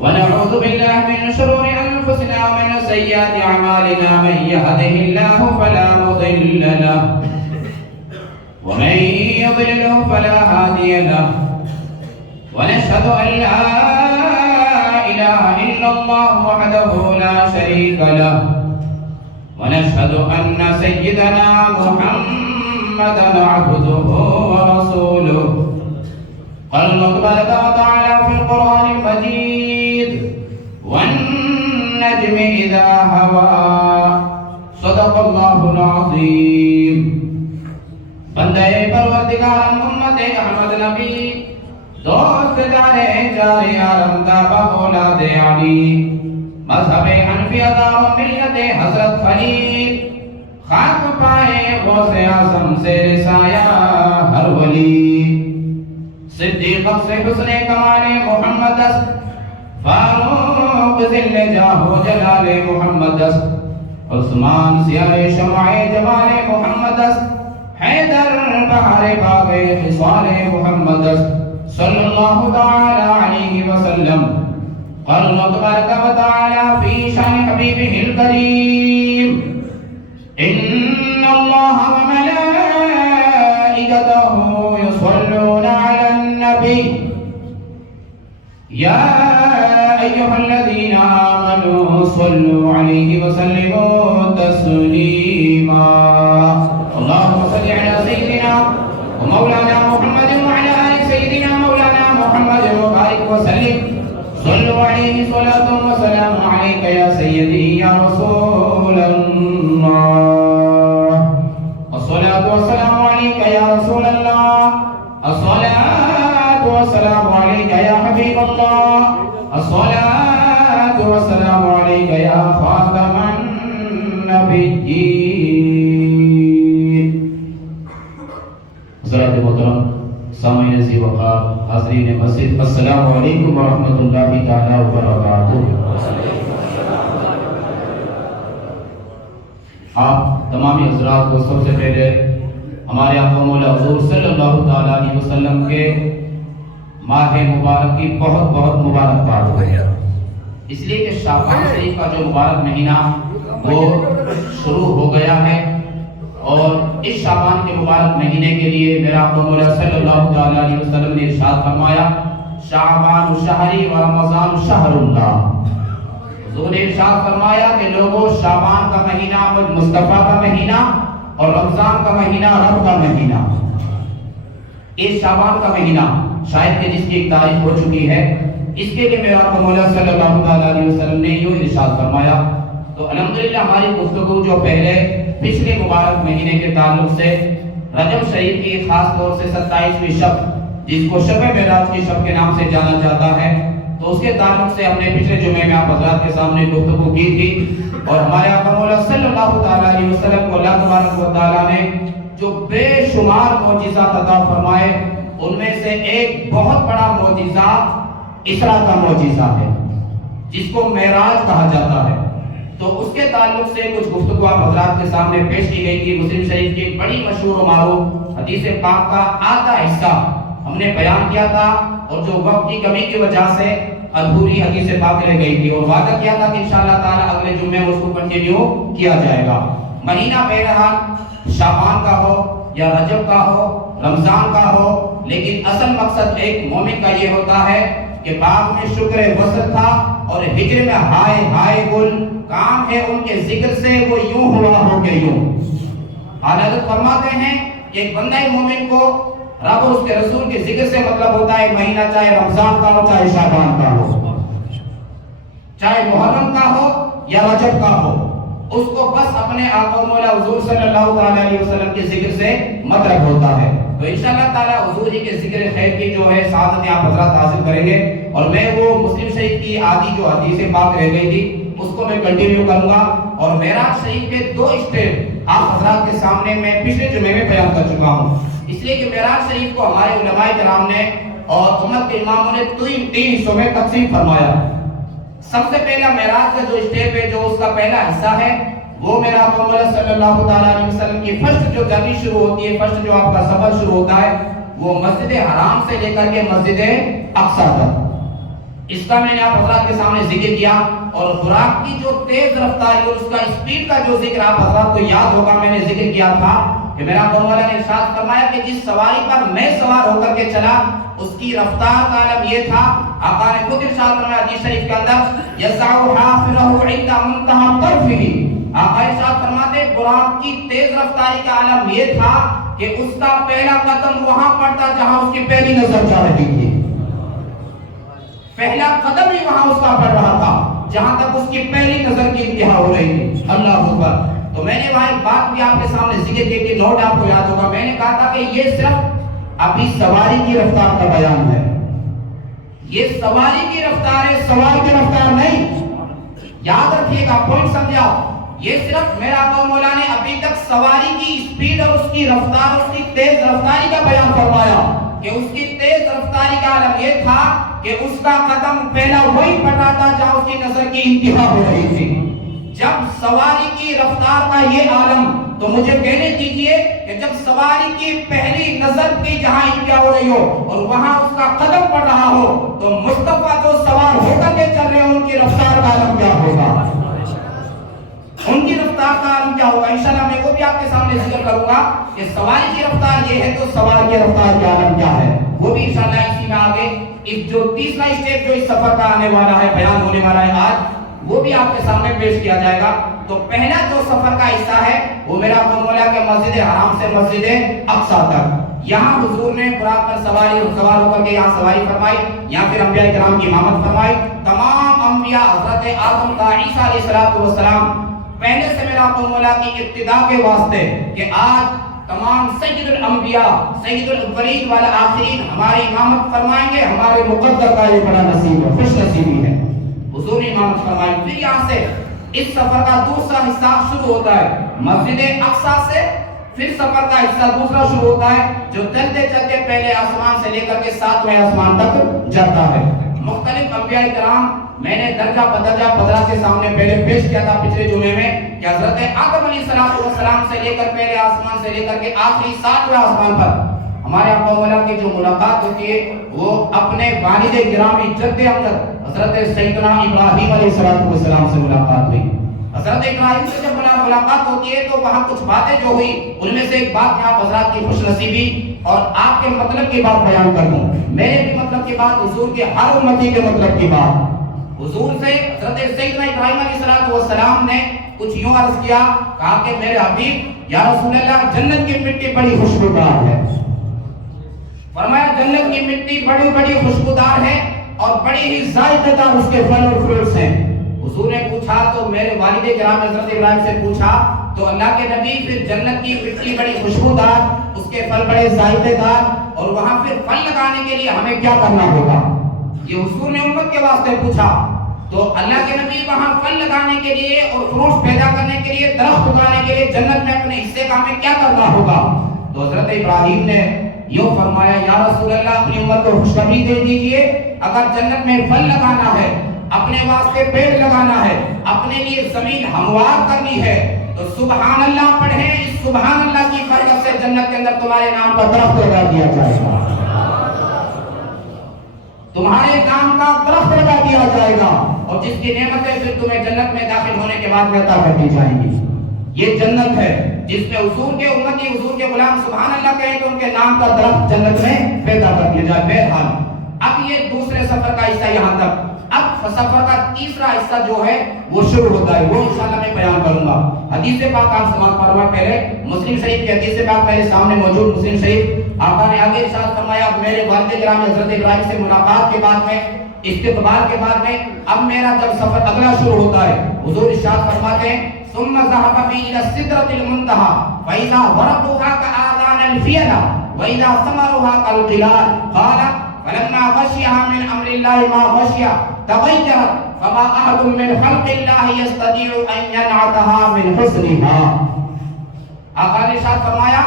ونعوذ بالله من شرور أنفسنا ومن سيئات أعمالنا من يهده الله فلا مضل له ومن يضلله فلا هادي له ونشهد أن لا إله إلا الله وحده لا شريك له ونشهد أن سيدنا محمدا عبده ورسوله قال الله تبارك وتعالى في القرآن المجيد والنجم إذا هوى صدق الله العظيم بندے پروردگار محمد احمد نبی دوست جانے جاری عالم تابع اولاد علی مذہب حنفی ادار و ملت حضرت خلیل خاک پائے غوث اعظم سے رسایا ہر ولی صدیق سے حسن کمال محمد است فاروق ذل جاہ و جلال محمد است عثمان سیاہ شمع جمال محمد است حیدر بہار باغ خصال محمد است صلی اللہ تعالی علیہ وسلم قال اللہ تبارک و تعالی فی شان حبیبہ الکریم ان اللہ وملائکتہ یصلون علی النبی یا ایہا الذین آمنوا صلوا علیہ وسلموا تسلیما اللهم صل على سيدنا ومولانا محمد وعلى آل سيدنا مولانا محمد وبارك وسلم صلوا عليه صلاة وسلام عليك يا سيدي يا رسول الله الصلاة والسلام عليك يا رسول الله الصلاة والسلام عليك يا حبيب الله الصلاة والسلام عليك يا خاتم النبيين حضرات محترم سامعین ذی وقار حاضرین مسجد السلام علیکم ورحمۃ اللہ تعالی وبرکاتہ۔ آپ تمامی حضرات کو سب سے پہلے ہمارے آقا مولا حضور صلی اللہ تعالی علیہ وسلم کے ماہ مبارک کی بہت بہت مبارکباد ہو۔ اس لیے کہ شعبان شریف کا جو مبارک مہینہ وہ شروع ہو گیا ہے اور اس شعبان کے مبارک مہینے کے لیے میرا آقا مولا صلی اللہ علیہ وسلم نے ارشاد فرمایا شعبان شہری و رمضان شہر اللہ۔ حضور نے ارشاد فرمایا کہ لوگوں شعبان کا مہینہ مجھ مصطفیٰ کا مہینہ اور رمضان کا مہینہ رب کا مہینہ۔ اس شعبان کا مہینہ شاید کہ جس کی ایک تاریخ ہو چکی ہے، اس کے لیے میرا آقا مولا صلی اللہ علیہ وسلم نے یوں ارشاد فرمایا۔ تو الحمدللہ ہماری گفتگو جو پہلے پچھلے مبارک مہینے کے تعلق سے رجب شریف کی خاص طور سے 27ویں شب جس کو شب معراج کی شب کے نام سے جانا جاتا ہے، تو اس کے تعلق سے ہم نے پچھلے جمعے میں آپ حضرات کے سامنے گفتگو کی تھی اور ہمارے آقا مولا صلی اللہ علیہ وسلم کو اللہ تبارک و تعالیٰ نے جو بے شمار معجزات عطا فرمائے ان میں سے ایک بہت بڑا معجزہ اسراء کا معجزہ ہے جس کو معراج کہا جاتا ہے۔ تو اس کے تعلق سے کچھ گفتگو آپ حضرات کے سامنے پیش کی گئی تھی۔ مسلم شریف کی بڑی مشہور و معروف حدیث پاک کا آدھا حصہ ہم نے بیان کیا تھا اور جو وقت کی کمی کی وجہ سے ادھوری حدیث پاک رہ گئی تھی اور وعدہ کیا تھا کہ انشاءاللہ تعالی اگلے جمعے میں اس کو کنٹینیو کیا جائے گا۔ مہینہ بہرحال شعبان کا ہو یا رجب کا ہو رمضان کا ہو، لیکن اصل مقصد ایک مومن کا یہ ہوتا ہے کہ باغ میں شکر وصل تھا اور ہجر میں ہائے ہائے گل، کام ہے ان کے ذکر سے وہ یوں ہوا ہو کہ یوں۔ حضرت فرماتے ہیں کہ ایک بندہ مومن کو رب اور اس کے رسول کے ذکر سے مطلب ہوتا ہے مہینہ چاہے رمضان کا ہو چاہے شعبان کا ہو، چاہے محرم کا ہو یا رجب کا ہو، اس کو بس اپنے آقا مولا حضور صلی اللہ علیہ وسلم کے ذکر سے مطلب ہوتا ہے۔ تو انشاءاللہ تعالی حضور ہی کے ذکر خیر کی جو ہے سعادت آپ حضرات حاصل کریں گے اور میں وہ مسلم شریف کی آدھی جو حدیث پاک رہ گئی تھی اس کو میں کنٹینیو کروں گا اور معراج شریف کے 2 اسٹیپ آپ حضرات کے سامنے میں پچھلے جمعے میں بیان کر چکا ہوں، اس لیے کہ معراج شریف کو ہمارے علماء کرام نے اور امت کے اماموں نے 3 حصوں میں تقسیم فرمایا۔ سب سے پہلا معراج کا جو اسٹیپ ہے جو اس کا پہلا حصہ ہے وہ میرا آقا مولا صلی اللہ علیہ وسلم کی فرسٹ جو جرنی شروع ہوتی ہے، فرسٹ جو آپ کا سفر شروع ہوتا ہے وہ مسجد حرام سے لے کر کے مسجد اقصی تک، اس کا میں نے آپ حضرات کے سامنے ذکر کیا، اور براق کی جو تیز رفتاری اور اس کا اسپیڈ کا جو ذکر آپ حضرات کو یاد ہوگا، میں نے ذکر کیا تھا کہ میرا قوم والا نے ارشاد فرمایا کہ جس سواری پر میں سوار ہو کر کے چلا اس کی رفتار کا عالم یہ تھا، آقا نے خود ارشاد فرمایا حدیث شریف کے اندر یسعو حافرہ عند منتہی طرفہ، آقا ارشاد فرماتے براق کی تیز رفتاری کا عالم یہ تھا کہ اس کا پہلا قدم وہاں پڑتا جہاں اس کی پہلی نظر جا رہی تھی، پہلا قدم ہی وہاں اس کا پڑ رہا تھا جہاں تک اس کی پہلی نظر کی انتہا ہو رہی تھی۔ اللہ اکبر۔ تو میں نے وہاں ایک بات بھی آپ کے سامنے ذکر کی تھی، نوٹ آپ کو یاد ہوگا، میں نے کہا تھا کہ یہ صرف ابھی سواری کی رفتار کا بیان ہے، یہ سواری کی رفتار ہے، سوار کی رفتار نہیں، یاد رکھیے گا، پوائنٹ سمجھا۔ یہ صرف میرا آقا مولا نے ابھی تک سواری کی اسپیڈ اور اس کی رفتار، اس کی تیز رفتاری کا بیان فرمایا کہ اس کی تیز رفتاری کا عالم یہ تھا کہ اس کا قدم پہلا وہی پڑا تھا جہاں اس کی نظر کی انتہا ہو رہی تھی۔ جب سواری کی رفتار کا یہ عالم، تو مجھے کہنے دیجئے کہ جب سواری کی پہلی نظر کی جہاں انتہا ہو رہی ہو اور وہاں اس کا قدم پڑ رہا ہو، تو مصطفیٰ جو سوار ہو کر کے چل رہے ہیں ان کی رفتار کا عالم کیا ہوگا؟ ان کی رفتار کا عالم کیا ہوگا؟ انشاءاللہ میں وہ بھی آپ کے سامنے ذکر کروں گا کہ سواری کی رفتار یہ ہے تو سوار کی رفتار کا عالم کیا ہے، وہ بھی انشاءاللہ اسی میں آگے اس جو تیسرا اسٹیپ جو اس سفر کا آنے والا ہے، بیان ہونے والا ہے آج، وہ بھی آپ کے سامنے پیش کیا جائے گا۔ تو پہلا جو سفر کا حصہ ہے وہ میرا آقا مولا کے مسجد حرام سے مسجد اقصی تک، یہاں حضور نے براق پر سوار ہو کر کے یہاں سواری فرمائی، یہاں پھر انبیاء کرام کی امامت فرمائی، تمام انبیاء حضرت آدم تا عیسیٰ علیہ السلام پہلے سے میرا آقا مولا کی ابتدا کے واسطے کہ آج تمام سید الانبیاء، سید الاولین والآخرین ہماری امامت فرمائیں گے، ہمارے مقدر کا یہ بڑا نصیب ہے، خوش نصیبی ہے، حضور نے امامت فرمائی۔ پھر یہاں سے اس سفر کا دوسرا حصہ شروع ہوتا ہے مسجد اقصی سے، پھر سفر کا حصہ دوسرا شروع ہوتا ہے جو چلتے چلتے پہلے آسمان سے لے کر کے 7ویں آسمان تک جاتا ہے۔ مختلف انبیاء کرام میں نے درجہ بدرجہ حضرات کے سامنے پہلے پیش کیا تھا پچھلے جمعے میں کہ حضرت آدم علیہ السلام سے لے کر پہلے آسمان سے لے کر کے آخری 7ویں آسمان پر ہمارے آقا مولا کی جو ملاقات ہوتی ہے وہ اپنے والد گرامی جد امجد حضرت سیدنا ابراہیم علیہ السلام سے ملاقات ہوئی۔ حضرت ابراہیم سے جب ملاقات ہوتی ہے تو وہاں کچھ باتیں جو ہوئی ان میں سے ایک بات میں آپ حضرات کی خوش نصیبی اور آپ کے مطلب کی بات بیان کر دوں، میرے بھی مطلب کی بات، حضور کے ہر امتی کے مطلب کی بات۔ حضور سے حضرت سیدنا ابراہیم علیہ السلام نے کچھ یوں عرض کیا، کہا کہ میرے حبیب یا رسول اللہ جنت کی مٹی بڑی خوشبودار ہے، فرمایا جنت کی مٹی بڑی بڑی خوشبودار ہے اور بڑی ہی ذائقہ دار اس کے پھل اور فروٹس ہیں۔ حضور نے پوچھا تو میرے والد کرام حضرت ابراہیم سے پوچھا تو اللہ کے نبی پھر جنت کی مٹی بڑی خوشبودار، اس کے پھل بڑے ذائقہ دار، اور وہاں پھر پھل لگانے کے لیے ہمیں کیا کرنا ہوگا؟ یہ حضور نے امت کے واسطے پوچھا۔ تو اللہ کے نبی وہاں پھل لگانے کے لیے اور فروٹ پیدا کرنے کے لیے، درخت اگانے کے لیے جنت میں اپنے حصے کا ہمیں کیا کرنا ہوگا؟ تو حضرت ابراہیم نے یوں فرمایا، یا رسول اللہ اپنی امت کو خوشخبری دے دیجئے، اگر جنت میں پھل لگانا ہے، اپنے واسطے پیڑ لگانا ہے، اپنے لیے زمین ہموار کرنی ہے تو سبحان اللہ پڑھیں، اس سبحان اللہ کی برکت سے جنت کے اندر تمہارے نام کا درخت لگا دیا جائے گا، تمہارے نام کا درخت لگا دیا جائے گا، اور جس کی نعمتیں پھر تمہیں جنت میں داخل ہونے کے بعد میں عطا کر دی جائیں گی۔ یہ جنت ہے جس میں حضور کے امتی، حضور کے غلام سبحان اللہ کہیں تو ان کے نام کا درخت جنت میں پیدا کر دیا جائے۔ بہرحال اب یہ دوسرے سفر کا حصہ یہاں تک، اب سفر کا تیسرا حصہ جو ہے وہ شروع ہوتا ہے، وہ انشاءاللہ میں بیان کروں گا۔ حدیث پاک آپ سماعت فرمائیں، پہلے مسلم شریف کی حدیث پاک میرے سامنے موجود، مسلم شریف آقا نے آگے ارشاد فرمایا، اب میرے والد گرامی حضرت ابراہیم سے ملاقات کے بعد میں، استقبال کے بعد میں، اب میرا جب سفر اگلا شروع ہوتا ہے، حضور ارشاد فرماتے ہیں ثم ذهب بي الى السدرة المنتهى فاذا ورقها كآذان الفيل واذا ثمرها كالقلال قال فلما غشيها من امر الله ما غشي تغيرت فما احد من خلق الله يستطيع ان ينعتها من حسنها۔ آقا نے ارشاد فرمایا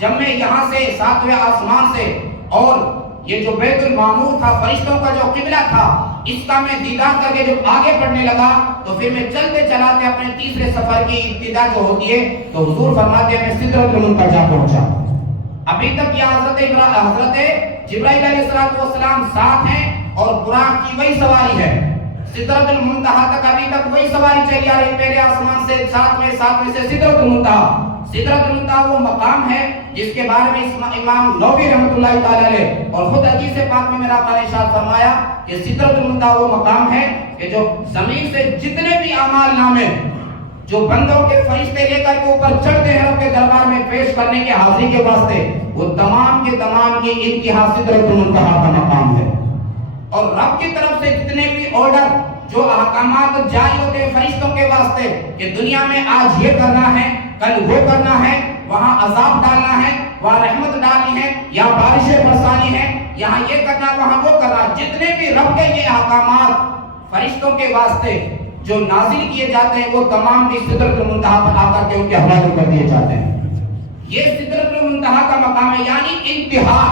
جب میں یہاں سے 7ویں آسمان سے اور یہ جو بیت المعمور تھا، فرشتوں کا جو قبلہ تھا، اس کا میں دیدار کر کے جب آگے بڑھنے لگا تو پھر میں چلتے چلاتے اپنے تیسرے سفر کی ابتدا جو ہوتی ہے تو حضور فرماتے ہیں میں سدرۃ المنتہی جا پہنچا۔ ابھی تک یہ حضرت جبرائیل علیہ السلام ساتھ ہیں اور اور براق کی وہی سواری ہے، سدرۃ المنتہا تک ابھی تک وہی سواری چلی آ رہی، پہلے آسمان سے ساتویں سے سدرۃ المنتہا۔ سدرۃ المنتہا وہ مقام ہے جس کے بارے میں امام نووی رحمۃ اللہ تعالی علیہ اور خود حدیث پاک میں میرا آقا نے ارشاد فرمایا کہ سدرۃ المنتہا وہ مقام ہے کہ جو زمین سے جتنے بھی اعمال نامے جو بندوں کے فرشتے لے کر کے اوپر چڑھتے ہیں رب کے دربار میں پیش کرنے کے حاضری کے واسطے، وہ تمام کے تمام کی انتہا سدرۃ المنتہا کا مقام ہے۔ اور رب کی طرف سے جتنے بھی آرڈر جو احکامات جاری ہوتے ہیں فرشتوں کے واسطے کہ دنیا میں آج یہ کرنا ہے، کل وہ کرنا ہے، وہاں عذاب ڈالنا ہے، وہاں رحمت ڈالنی ہے، یا بارشیں برسانی ہے، یہاں یہ کرنا وہاں وہ کرنا، جتنے بھی رب کے یہ احکامات فرشتوں کے واسطے جو نازل کیے جاتے ہیں وہ تمام بھی سدرۃ المنتہا پر آ کر کے ان کے حوالے کر دیے جاتے ہیں۔ یہ سدرۃ المنتہا کا مقام ہے، یعنی انتہا،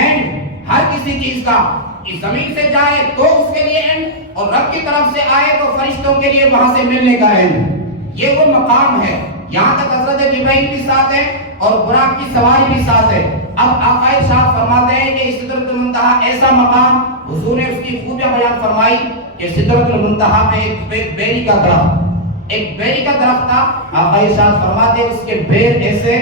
اینڈ ہر کسی چیز کا۔ اس زمین سے جائے تو اس کے لیے اینڈ، اور رب کی طرف سے آئے تو فرشتوں کے لیے وہاں سے ملنے کا اینڈ۔ یہ وہ مقام ہے، یہاں تک حضرت جبرائیل بھی ساتھ ہے اور براق کی سواری بھی ساتھ ہے۔ اب آقا ارشاد فرماتے ہیں کہ سدرۃ المنتہا ایسا مقام، حضور نے اس کی خوبیاں بیان فرمائی کہ سدرۃ المنتہا میں ایک بیری کا درخت تھا۔ آقا ارشاد فرماتے ہیں اس کے بیر ایسے،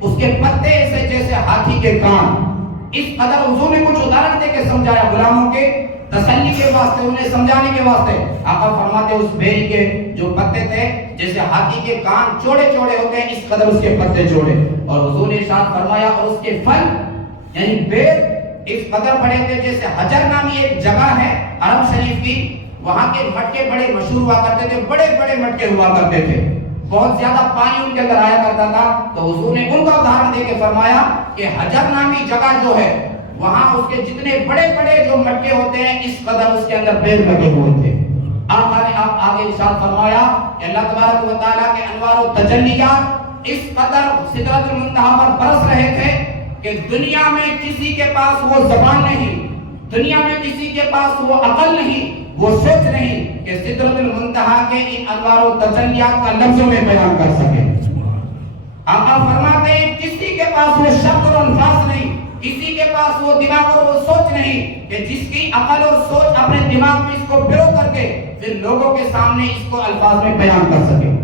اس کے پتے ایسے جیسے ہاتھی کے کان۔ اس قدر حضور نے کچھ ادھارن دے کے سمجھایا غلاموں کے تسلی کے واسطے، انہیں سمجھانے کے واسطے۔ آقا فرماتے ہیں اس بیری کے جو پتے تھے جیسے ہاتھی کے کان چوڑے چوڑے ہوتے ہیں، اس قدر اس کے پتے چوڑے، اور حضور نے ارشاد فرمایا اور اس کے پھل یعنی بیر اس قدر بڑے تھے جیسے حجر نامی ایک جگہ ہے حرم شریف کی، وہاں کے مٹکے بڑے مشہور ہوا کرتے تھے، بڑے بڑے مٹکے ہوا کرتے تھے، بہت زیادہ پانی ان کے اندر آیا کرتا تھا۔ تو حضور نے ان کا ادھارن دے کے فرمایا کہ حجر نامی جگہ جو ہے وہاں اس کے جتنے بڑے بڑے جو مٹکے ہوتے ہیں اس قدر اس کے اندر بیر لگے ہوئے تھے۔ آقا نے آگے ارشاد فرمایا کہ اللہ تبارک و تعالیٰ کے انوار و تجلیات اس قدر سدرۃ المنتہا پر برس رہے تھے کہ دنیا میں کسی کے پاس وہ زبان نہیں، دنیا میں کسی کے پاس وہ عقل نہیں، وہ سوچ نہیں کہ سدرۃ المنتہا کے ان انوار و تجلیات کا لفظوں میں بیان کر سکے۔ آقا فرماتے ہیں کسی کے پاس وہ شبد اور الفاظ نہیں، کسی کے پاس وہ دماغ اور وہ سوچ نہیں کہ جس کی عقل اور سوچ اپنے دماغ میں اس کو پرو کر کے پھر لوگوں کے سامنے اس کو الفاظ میں بیان کر سکے۔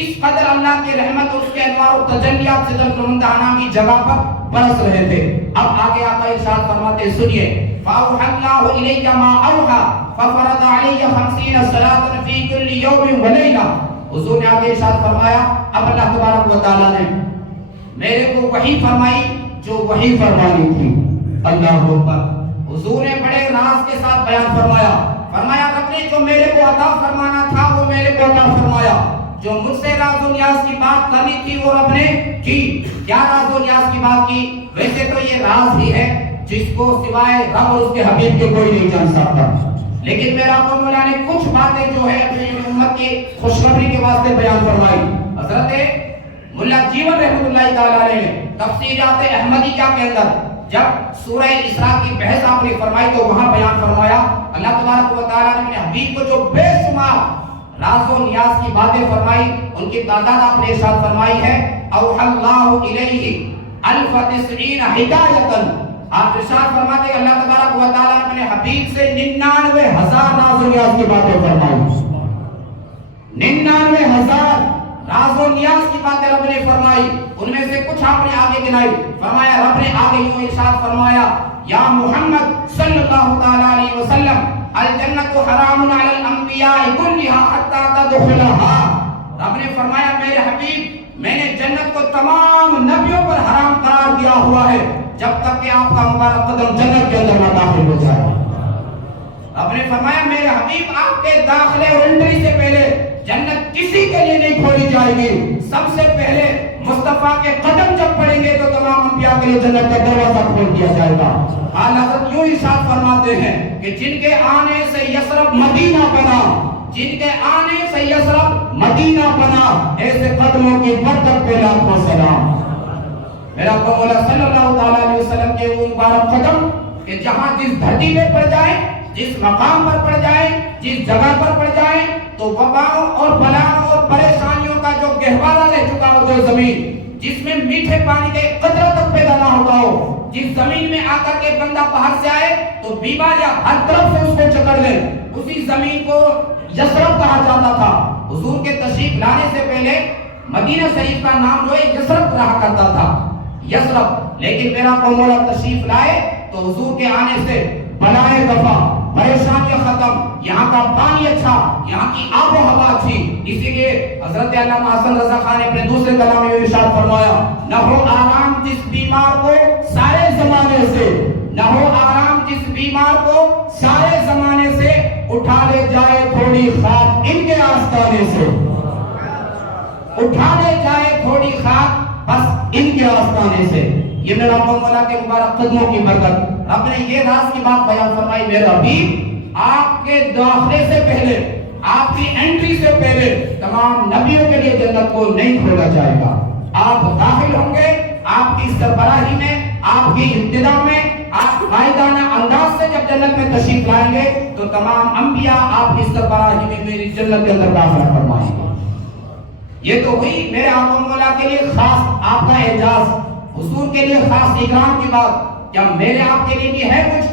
اس قدر اللہ کی رحمت اور اس کے انوار و تجلیات سدرۃ المنتہا نامی جگہ پر برس رہے تھے۔ اب آگے آقا ارشاد فرماتے سنیے، فَأَوْحَى اللَّهُ إِلَيَّ مَا أَوْحَى فَفَرَضَ عَلَيَّ 50 صَلَاةً فِي كُلِّ يَوْمٍ وَلَيْلَةٍ۔ حضور نے آگے ارشاد فرمایا اب اللہ تبارک و تعالیٰ نے میرے کو وحی فرمائی جو وحی فرمانی تھی۔ اللہ اکبر۔ حضور نے بڑے راز کے ساتھ بیان فرمایا رب نے جو میرے کو عطا فرمانا تھا وہ میرے کو عطا فرمایا، جو مجھ سے راز و نیاز کی بات کرنی تھی وہ رب نے کی۔ کیا راز و نیاز کی بات کی؟ ویسے تو یہ راز ہی ہے جس کو سوائے رب اور اس کے حبیب کے کوئی نہیں جان سکتا، لیکن میرا آقا مولا نے کچھ باتیں جو ہے اپنی امت کی خوشخبری کے واسطے بیان فرمائی۔ حضرت ملا جیون رحمۃ اللہ تعالیٰ نے تفسیرات احمدیہ کے اندر جب سورہ اسراء کی بحث آپ نے فرمائی تو وہاں بیان فرمایا اللہ تبارک و تعالیٰ نے اپنے حبیب کو جو بے شمار راز و نیاز کی باتیں فرمائی ان کی تعداد آپ نے ارشاد فرمائی ہے اوحی اللہ الیہ 1090 ہدایۃ۔ آپ ارشاد فرماتے ہیں اللہ تبارک و تعالیٰ نے اپنے حبیب سے 99,000 راز و نیاز کی باتیں فرمائی، 99,000 راز و نیاز کی باتیں رب نے فرمائی۔ ان میں سے کچھ آپ نے آگے گنائی، فرمایا رب نے آگے یوں ارشاد فرمایا یا محمد صلی اللہ تعالی علیہ وسلم الجنت حرام علی الانبیاء کلھا حتی تدخلها۔ رب نے فرمایا میرے حبیب میں نے جنت کو تمام نبیوں پر حرام قرار دیا ہوا ہے جب تک کہ آپ کا مبارک قدم جنت کے اندر نہ داخل ہو جائے۔ رب نے فرمایا میرے حبیب آپ کے داخلے اور انٹری سے پہلے جنت کسی کے لیے نہیں کھولی جائے گی، سب سے پہلے مصطفیٰ کے قدم جب پڑیں گے تو تمام انبیاء کے لیے جنت کا دروازہ کھول دیا جائے گا۔ حضرت یوں ارشاد فرماتے ہیں کہ جن کے آنے سے یثرب مدینہ بنا، جن کے آنے سے یثرب مدینہ بنا، ایسے قدموں کی برکت پہ لاکھوں سلام۔ میرا مولا صلی اللہ تعالی علیہ وسلم کے وہ مبارک قدم کہ جہاں جس دھرتی پہ پڑ جائے، جس مقام پر پڑ جائے، جس جگہ پر پڑ جائے تو وباؤں اور بلاؤں اور پریشانیوں کا جو گہوارہ رہ چکا ہو جو زمین جس میں میٹھے پانی کا ایک قطرہ تک پیدا نہ ہوتا ہو، جس زمین میں آ کر کے بندہ باہر سے آئے تو بیمار یا ہر طرف سے اس کو جکڑ لے، اسی زمین کو یثرب کہا جاتا تھا۔ حضور کے تشریف لانے سے پہلے مدینہ شریف کا نام جو ہے یثرب رہا کرتا تھا، یثرب۔ لیکن میرا آقا مولا تشریف لائے تو حضور کے آنے سے بلائیں دفع، پریشانیاں ختم، یہاں کا پانی اچھا، یہاں کی آب و ہوا اچھی۔ اسی لیے حضرت علامہ حسن رضا خان نے اپنے دوسرے کلام میں ارشاد فرمایا، نہ ہو آرام جس بیمار کو سارے زمانے سے، نہ ہو آرام جس بیمار کو سارے زمانے سے، اٹھا لے جائے تھوڑی خاک ان کے آستانے سے، اٹھا لے جائے تھوڑی خاک بس ان کے آستانے سے۔ یہ میرا آقا مولا کے مبارک قدموں کی برکت۔ رب نے یہ راز کی بات بیان فرمائی، میرا حبیب آپ کے داخلے سے پہلے، آپ کی انٹری سے پہلے تمام نبیوں کے لیے جنت کو نہیں کھولا جائے گا۔ آپ داخل ہوں گے، آپ کی سربراہی میں، آپ کی ابتدا میں، آپ قائدانہ انداز سے جب جنت میں تشریف لائیں گے تو تمام انبیاء آپ کی سربراہی میں میری جنت کے اندر داخلہ فرمائیں گے۔ یہ تو ہوئی میرے آقا مولا کے لیے خاص آپ کا اعزاز، حضور کے لیے خاص اکرام کی بات۔ کیا میرے آپ کے لیے بھی ہے کچھ؟